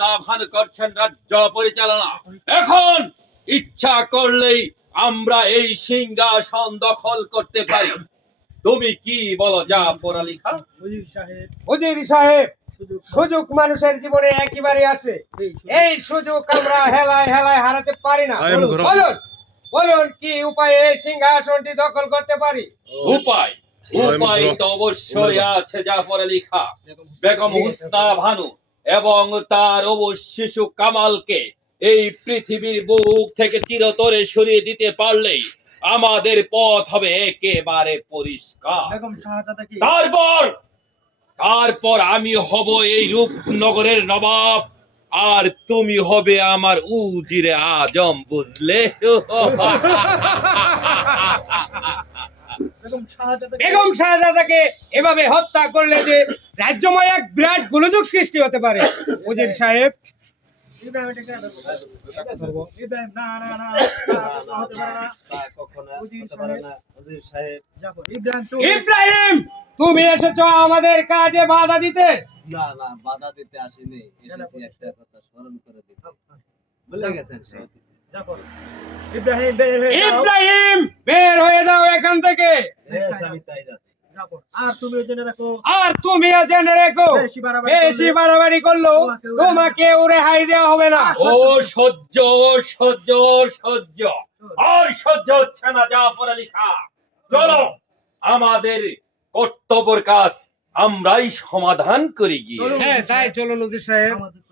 মুস্তাফান করছেন রাজ্য পরিচালনা। এখন ইচ্ছা করলেই আমরা এই সিংহাসন দখল করতে পারি। তুমি কি বলো আলী খান? হুজুর সাহেব। সাহেব সুযোগ মানুষের জীবনে একবারই আসে এই সুযোগ- আমরা হেলায় হেলায় হারাতে পারি না। বলুন বলুন কি উপায়ে এই সিংহাসনটি দখল করতে পারি? উপায় উপায় তো অবশ্যই আছে যা আলী খান। বেগম হুসনা ভানু এবং তার শিশু কামালকে এই পৃথিবীর বুক থেকে চিরতরে সরিয়ে দিতে পারলেই আমাদের পথ হবে একেবারে পরিষ্কার। বেগম শাহজাদা কি? তারপর তারপর আমি হব এই রূপনগরের নবাব আর তুমি হবে আমার উজিরে আজম বুঝলে? বেগম শাহজাদাকে এভাবে হত্যা করলে যে রাজ্যময় এক বিরাট গোলযোগ সৃষ্টি হতে পারে। সাহেব। ইব্রাহিম তুমি এসেছ আমাদের কাজে বাধা দিতে। না না বাধা দিতে আসিনি। এসেছি একটা কথা স্মরণ করে দিতে। ভুলে গেছেন ইব্রাহিম বের হয়ে যাও ইব্রাহিম বের হয়ে যাও। এখান থেকে আমি তাই যাচ্ছি। আর তুমিও জেনে রাখো। বেশি বাড়াবাড়ি করলে- তোমাকে রেহাই দেওয়া হবে না। ও সহ্য সহ্য সহ্য। আর সহ্য হচ্ছে না খান চলো আমাদের কর্তব্যের কাজ আমরাই সমাধান করি গিয়ে হ্যাঁ তাই চলো নদীর সাহেব। আমাদের